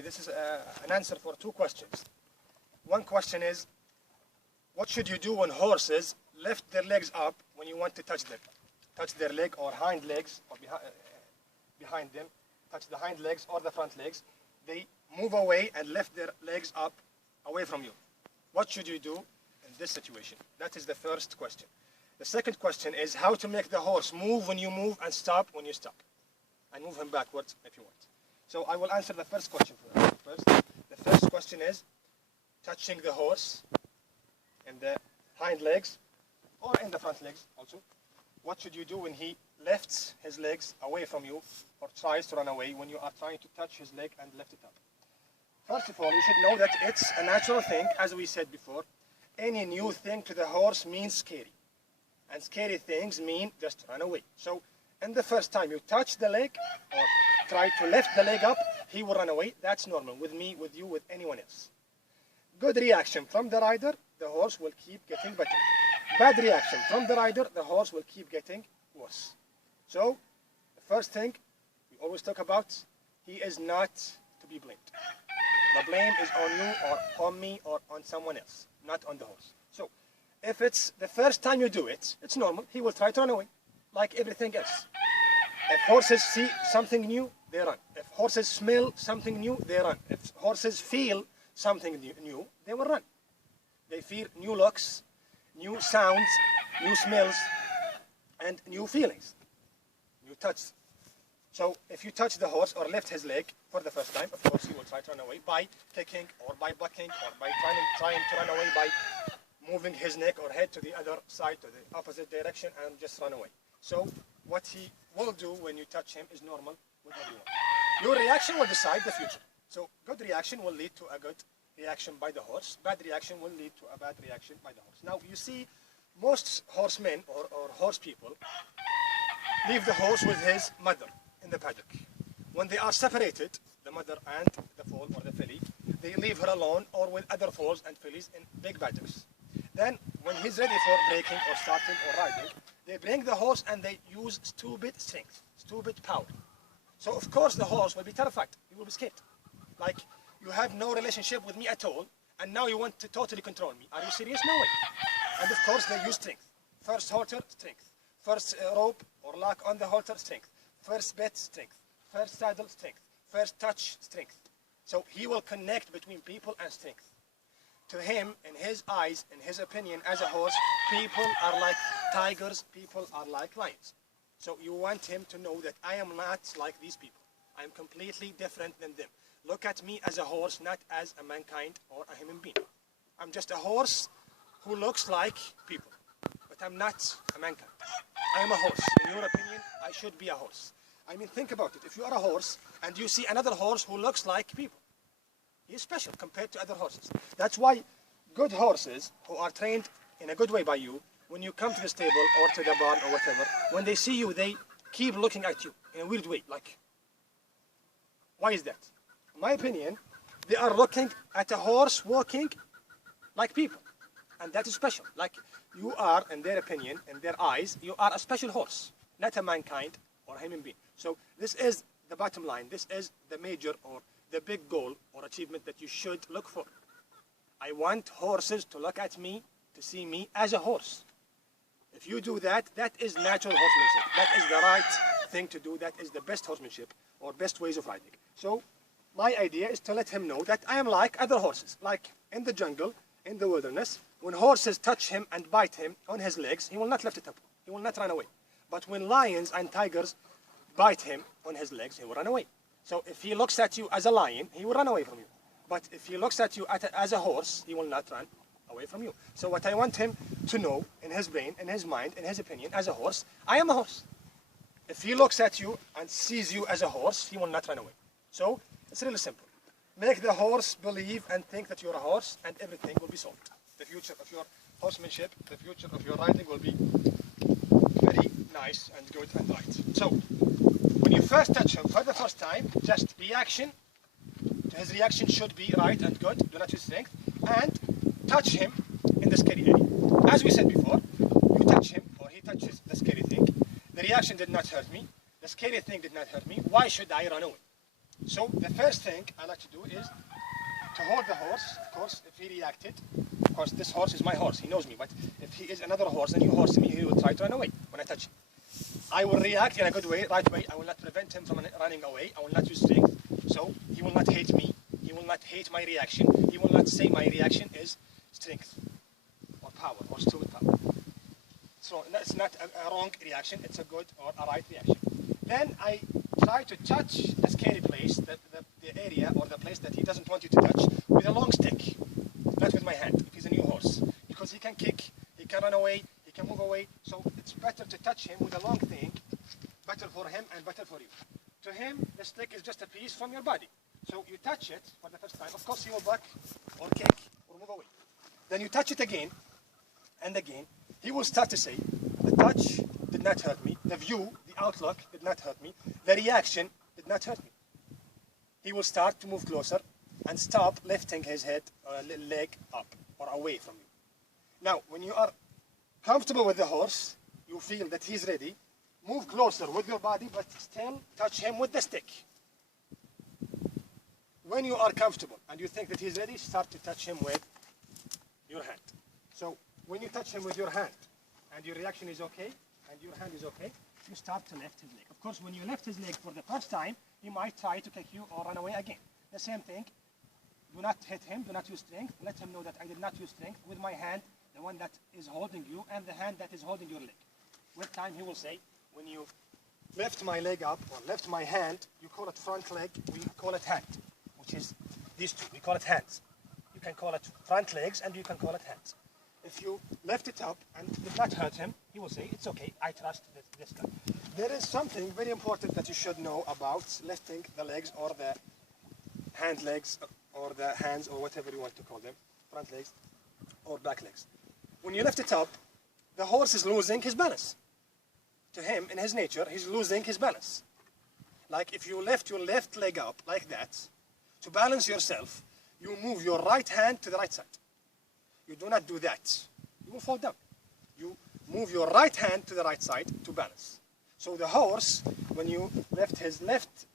Okay, this is an answer for two questions. One question is, what should you do when horses lift their legs up when you want to touch them? Touch their leg or hind legs, or behind them, touch the hind legs or the front legs. They move away and lift their legs up away from you. What should you do in this situation? That is the first question. The second question is how to make the horse move when you move and stop when you stop. And move him backwards if you want. So I will answer the first question first. The first question is touching the horse in the hind legs or in the front legs also. What should you do when he lifts his legs away from you or tries to run away when you are trying to touch his leg and lift it up? First of all, you should know that it's a natural thing, as we said before. Any new thing to the horse means scary. And scary things mean just run away. So, in the first time you touch the leg or try to lift the leg up, he will run away. That's normal with me, with you, with anyone else. Good reaction from the rider, the horse will keep getting better. Bad reaction from the rider, the horse will keep getting worse. So, the first thing we always talk about, he is not to be blamed. The blame is on you or on me or on someone else, not on the horse. So, if it's the first time you do it, it's normal. He will try to run away, like everything else. If horses see something new, they run. If horses smell something new, they run. If horses feel something new, they will run. They feel new looks, new sounds, new smells, and new feelings, new touch. So if you touch the horse or lift his leg for the first time, of course he will try to run away by kicking or by bucking or by trying to run away by moving his neck or head to the other side, to the opposite direction, and just run away. So what he will do when you touch him is normal with everyone. Your reaction will decide the future. So good reaction will lead to a good reaction by the horse. Bad reaction will lead to a bad reaction by the horse. Now you see most horsemen or horse people leave the horse with his mother in the paddock. When they are separated, the mother and the foal or the filly, they leave her alone or with other foals and fillies in big paddocks. Then when he's ready for breaking or starting or riding, they bring the horse and they use stupid strength, stupid power. So of course the horse will be terrified. He will be scared. Like, you have no relationship with me at all, and now you want to totally control me. Are you serious? No way. And of course they use strength. First halter, strength. First rope or lock on the halter, strength. First bit, strength. First saddle, strength. First touch, strength. So he will connect between people and strength. To him, in his eyes, in his opinion, as a horse, people are like tigers, people are like lions. So you want him to know that I am not like these people. I am completely different than them. Look at me as a horse, not as a mankind or a human being. I'm just a horse who looks like people, but I'm not a mankind. I am a horse. In your opinion, I should be a horse. I mean, think about it. If you are a horse and you see another horse who looks like people, he is special compared to other horses. That's why good horses who are trained in a good way by you, when you come to the stable or to the barn or whatever, when they see you, they keep looking at you in a weird way. Like, why is that? In my opinion, they are looking at a horse walking like people. And that is special. Like, you are, in their opinion, in their eyes, you are a special horse, not a mankind or a human being. So this is the bottom line. This is the major or the big goal or achievement that you should look for. I want horses to look at me, to see me as a horse. If you do that, that is natural horsemanship. That is the right thing to do. That is the best horsemanship or best ways of riding. So my idea is to let him know that I am like other horses. Like in the jungle, in the wilderness, when horses touch him and bite him on his legs, he will not lift it up. He will not run away. But when lions and tigers bite him on his legs, he will run away. So if he looks at you as a lion, he will run away from you. But if he looks at you as a horse, he will not run away from you. So what I want him to know in his brain, in his mind, in his opinion, as a horse, I am a horse. If he looks at you and sees you as a horse, he will not run away. So it's really simple. Make the horse believe and think that you're a horse, and everything will be solved. The future of your horsemanship, the future of your riding will be very nice and good and right. So when you first touch him for the first time, just reaction. His reaction should be right and good. Do not use strength. And touch him in the scary area. As we said before, you touch him or he touches the scary thing. The reaction did not hurt me. The scary thing did not hurt me. Why should I run away? So the first thing I like to do is to hold the horse. Of course, if he reacted, of course this horse is my horse, he knows me, but if he is another horse, a new horse to me, he will try to run away when I touch him. I will react in a good way, right way. I will not prevent him from running away. I will not use strength, so he will not hate me. He will not hate my reaction. He will not say my reaction is strength or power or stupid power. So that's not a wrong reaction, it's a good or a right reaction. Then I try to touch the scary place, the area or the place that he doesn't want you to touch with a long stick, not with my hand, if he's a new horse. Because he can kick, he can run away, he can move away, so it's better to touch him with a long thing, better for him and better for you. To him, the stick is just a piece from your body. So you touch it for the first time, of course he will back or kick or move away. Then you touch it again and again. He will start to say, the touch did not hurt me, the view, the outlook did not hurt me, the reaction did not hurt me. He will start to move closer and stop lifting his head or leg up or away from you. Now, when you are comfortable with the horse, you feel that he's ready, move closer with your body, but still touch him with the stick. When you are comfortable and you think that he's ready, start to touch him with your hand. So when you touch him with your hand and your reaction is okay and your hand is okay, you start to lift his leg. Of course, when you lift his leg for the first time, he might try to kick you or run away again. The same thing, do not hit him, do not use strength. Let him know that I did not use strength with my hand, the one that is holding you, and the hand that is holding your leg. With time, he will say, when you lift my leg up or lift my hand, you call it front leg, we call it hand, which is these two, we call it hands. You can call it front legs and you can call it hands. If you lift it up and did not hurt him, he will say, it's okay, I trust this guy. There is something very important that you should know about lifting the legs or the hand legs or the hands or whatever you want to call them, front legs or back legs. When you lift it up, the horse is losing his balance. To him, in his nature, he's losing his balance. Like if you lift your left leg up like that, to balance yourself, you move your right hand to the right side. You do not do that. You will fall down. You move your right hand to the right side to balance. So the horse, when you lift his left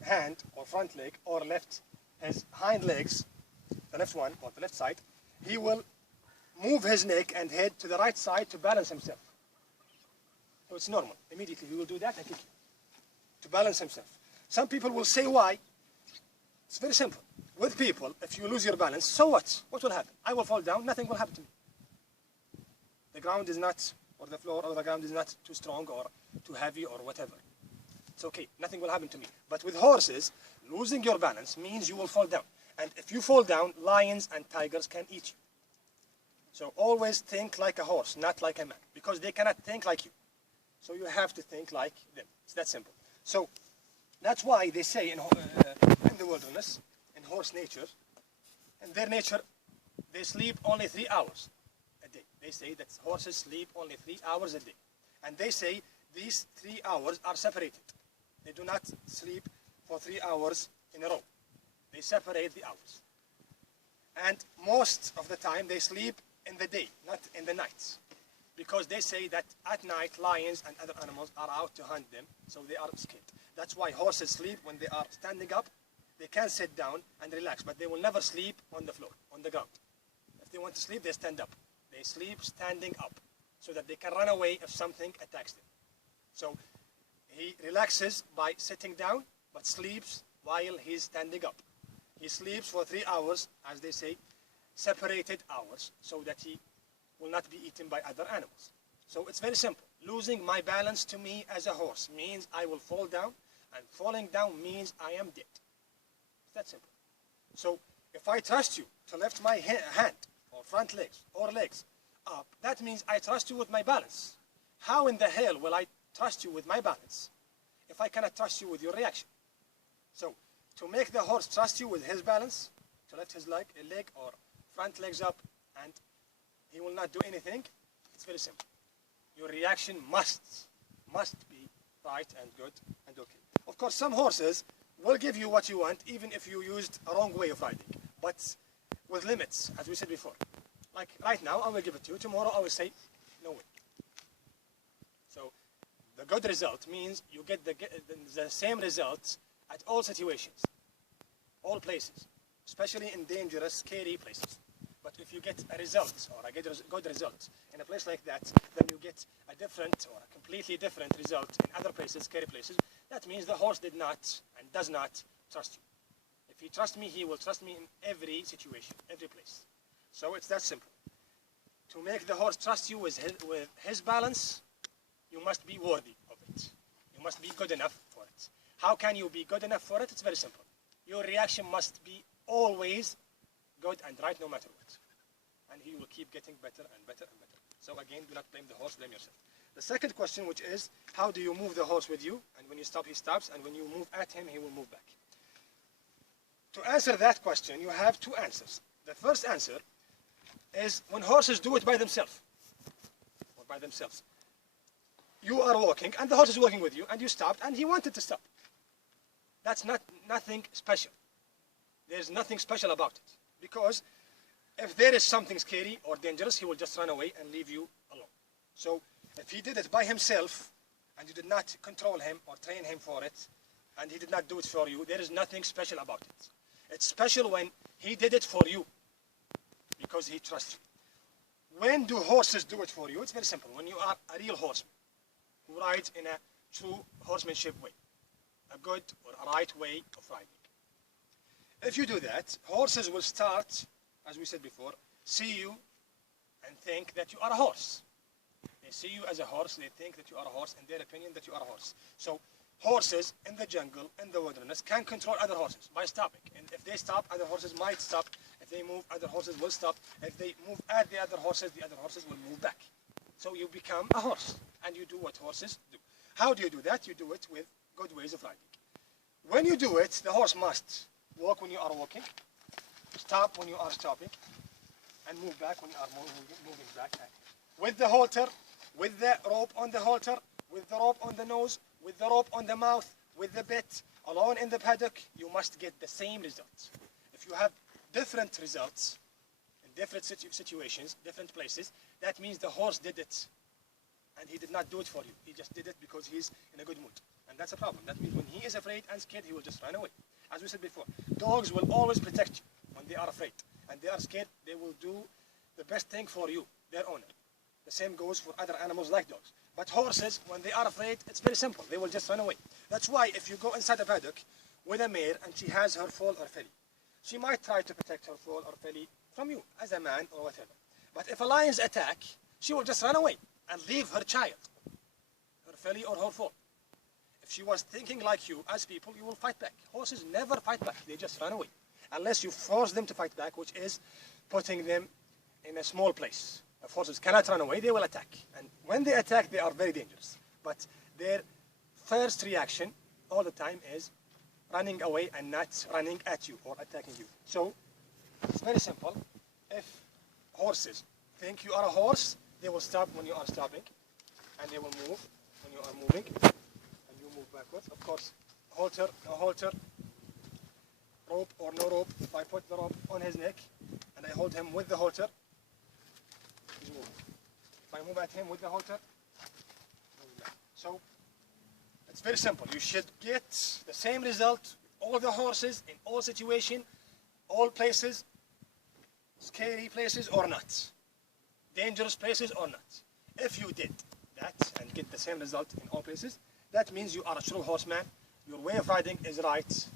hand or front leg or lift his hind legs, the left one or the left side, he will move his neck and head to the right side to balance himself. So it's normal. Immediately he will do that and kick you to balance himself. Some people will say why. It's very simple. With people, if you lose your balance, so what? What will happen? I will fall down, nothing will happen to me. The ground is not, or the floor or the ground is not too strong or too heavy or whatever. It's okay, nothing will happen to me. But with horses, losing your balance means you will fall down. And if you fall down, lions and tigers can eat you. So always think like a horse, not like a man, because they cannot think like you. So you have to think like them. It's that simple. So that's why they say in the wilderness, in horse nature, in their nature, they sleep only 3 hours a day. They say that horses sleep only 3 hours a day. And they say these 3 hours are separated. They do not sleep for 3 hours in a row. They separate the hours. And most of the time they sleep in the day, not in the night. Because they say that at night lions and other animals are out to hunt them, so they are scared. That's why horses sleep when they are standing up. They can sit down and relax, but they will never sleep on the floor, on the ground. If they want to sleep, they stand up. They sleep standing up so that they can run away if something attacks them. So he relaxes by sitting down, but sleeps while he's standing up. He sleeps for 3 hours, as they say, separated hours, so that he will not be eaten by other animals. So it's very simple. Losing my balance to me as a horse means I will fall down, and falling down means I am dead. It's that simple. So if I trust you to lift my hand or front legs or legs up, that means I trust you with my balance. How in the hell will I trust you with my balance if I cannot trust you with your reaction? So to make the horse trust you with his balance, to lift his leg or front legs up and he will not do anything, it's very simple. Your reaction must be right and good and okay. Of course, some horses will give you what you want even if you used a wrong way of riding, but with limits, as we said before. Like right now, I will give it to you. Tomorrow, I will say, no way. So the good result means you get the same result at all situations. all places, especially in dangerous, scary places. But if you get a result or a good result in a place like that, then you get a different or a completely different result in other places, scary places. That means the horse did not and does not trust you. If he trusts me, he will trust me in every situation, every place. So it's that simple. To make the horse trust you with his balance, you must be worthy of it. You must be good enough for it. How can you be good enough for it? It's very simple. Your reaction must be always good and right no matter what. And he will keep getting better and better and better. So again, do not blame the horse, blame yourself. The second question, which is, how do you move the horse with you? And when you stop, he stops. And when you move at him, he will move back. To answer that question, you have two answers. The first answer is when horses do it by themselves. Or by themselves. You are walking, and the horse is walking with you, and you stopped, and he wanted to stop. That's nothing special. There's nothing special about it. Because if there is something scary or dangerous, he will just run away and leave you alone. So if he did it by himself, and you did not control him or train him for it, and he did not do it for you, there is nothing special about it. It's special when he did it for you, because he trusts you. When do horses do it for you? It's very simple. When you are a real horseman, who rides in a true horsemanship way, a good or a right way of riding. If you do that, horses will start, as we said before, see you and think that you are a horse. They see you as a horse, they think that you are a horse, in their opinion that you are a horse. So horses in the jungle, in the wilderness, can control other horses by stopping. And if they stop, other horses might stop. If they move, other horses will stop. If they move at the other horses will move back. So you become a horse, and you do what horses do. How do you do that? You do it with good ways of riding. When you do it, the horse must walk when you are walking, stop when you are stopping, and move back when you are moving back. With the halter, with the rope on the halter, with the rope on the nose, with the rope on the mouth, with the bit, alone in the paddock, you must get the same results. If you have different results in different situations, different places, that means the horse did it, and he did not do it for you. He just did it because he's in a good mood. And that's a problem. That means when he is afraid and scared, he will just run away. As we said before, dogs will always protect you when they are afraid. And they are scared, they will do the best thing for you, their owner. The same goes for other animals like dogs. But horses, when they are afraid, it's very simple. They will just run away. That's why if you go inside a paddock with a mare and she has her foal or filly, she might try to protect her foal or filly from you as a man or whatever. But if a lion's attack, she will just run away and leave her child, her filly or her foal. If she was thinking like you, as people, you will fight back. Horses never fight back. They just run away. Unless you force them to fight back, which is putting them in a small place. If horses cannot run away, they will attack. And when they attack, they are very dangerous. But their first reaction all the time is running away and not running at you or attacking you. So it's very simple. If horses think you are a horse, they will stop when you are stopping, and they will move when you are moving, and you move backwards. Of course, halter, no halter, rope or no rope. If I put the rope on his neck and I hold him with the halter, he's moving. If I move at him with the halter, so it's very simple. You should get the same result, all the horses, in all situations, all places, scary places or not, dangerous places or not. If you did that and get the same result in all places, that means you are a true horseman. Your way of riding is right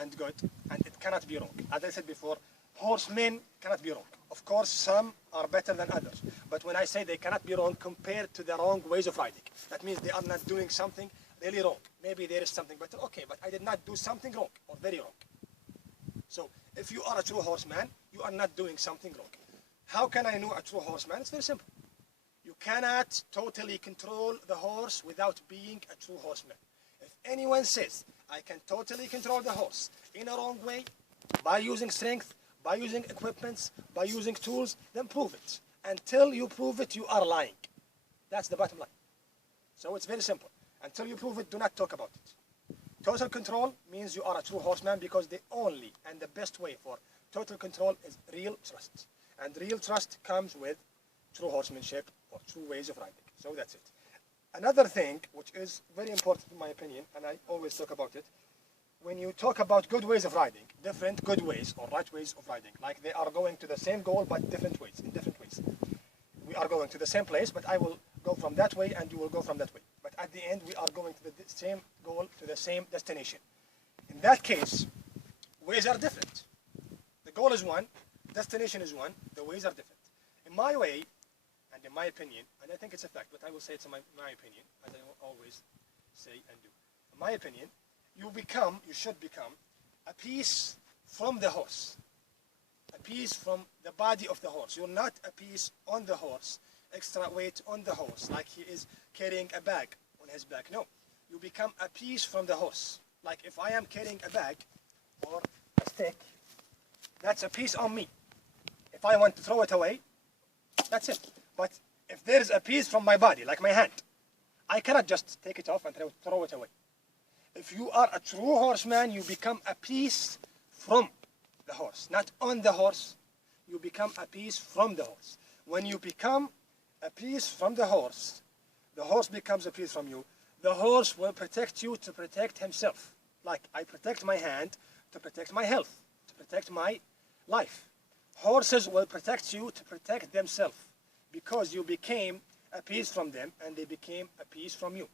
and good, and it cannot be wrong. As I said before, horsemen cannot be wrong. Of course, some are better than others, but when I say they cannot be wrong compared to the wrong ways of riding, that means they are not doing something really wrong. Maybe there is something better, okay, but I did not do something wrong or very wrong. So if you are a true horseman, you are not doing something wrong. How can I know a true horseman? It's very simple. You cannot totally control the horse without being a true horseman. If anyone says, I can totally control the horse in a wrong way, by using strength, by using equipments, by using tools, then prove it. Until you prove it, you are lying. That's the bottom line. So it's very simple. Until you prove it, do not talk about it. Total control means you are a true horseman, because the only and the best way for total control is real trust. And real trust comes with true horsemanship or true ways of riding. So that's it. Another thing which is very important in my opinion, and I always talk about it, when you talk about good ways of riding, different good ways or right ways of riding, like they are going to the same goal but different ways, in different ways. We are going to the same place, but I will go from that way and you will go from that way. But at the end, we are going to the same goal, to the same destination. In that case, ways are different. The goal is one, destination is one, the ways are different. In my way, and in my opinion, and I think it's a fact, but I will say it's my opinion, as I always say and do. In my opinion, you should become a piece from the horse. A piece from the body of the horse. You're not a piece on the horse, extra weight on the horse, like he is carrying a bag on his back. No, you become a piece from the horse. Like if I am carrying a bag or a stick, that's a piece on me. If I want to throw it away, that's it. But if there is a piece from my body, like my hand, I cannot just take it off and throw it away. If you are a true horseman, you become a piece from the horse, not on the horse. You become a piece from the horse. When you become a piece from the horse becomes a piece from you. The horse will protect you to protect himself. Like I protect my hand to protect my health, to protect my life. Horses will protect you to protect themselves because you became a piece from them and they became a piece from you.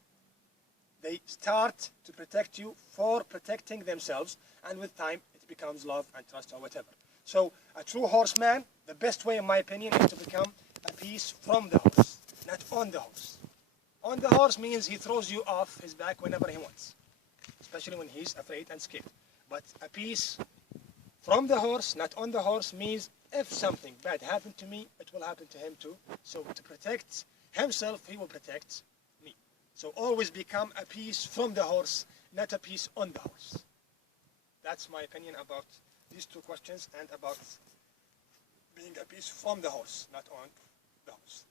They start to protect you for protecting themselves, and with time it becomes love and trust or whatever. So a true horseman, the best way in my opinion is to become a piece from the horse, not on the horse. On the horse means he throws you off his back whenever he wants, especially when he's afraid and scared. But a piece from the horse, not on the horse, means if something bad happened to me, it will happen to him too. So to protect himself, he will protect me. So always become a piece from the horse, not a piece on the horse. That's my opinion about these two questions and about being a piece from the horse, not on the horse.